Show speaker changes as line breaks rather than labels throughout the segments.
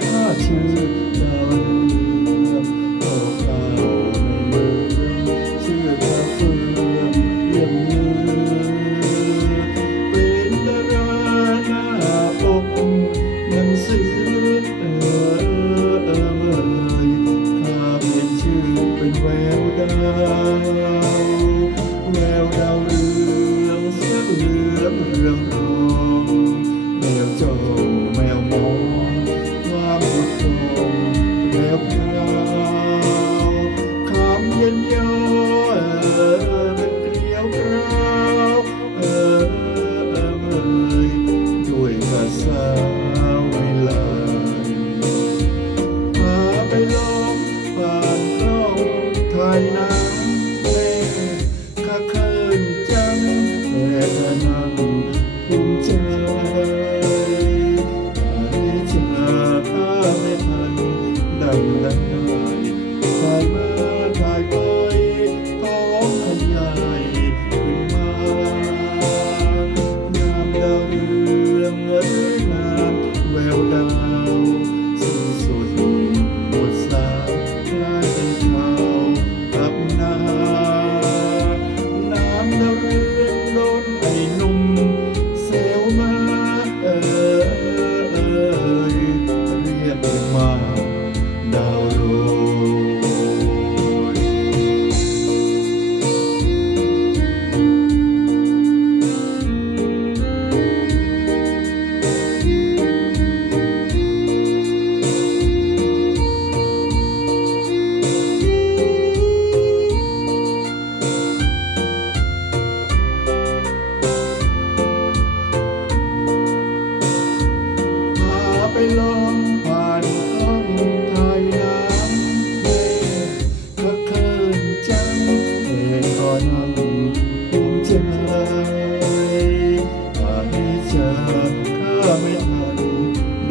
같은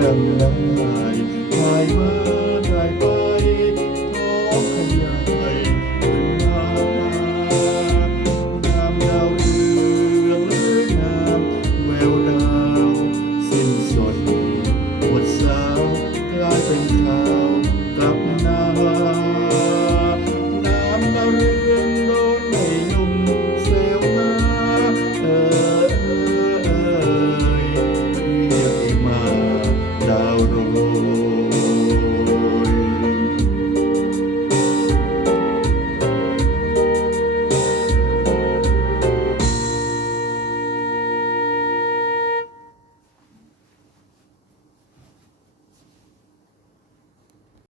ดำน้ำลายลายมา Lord.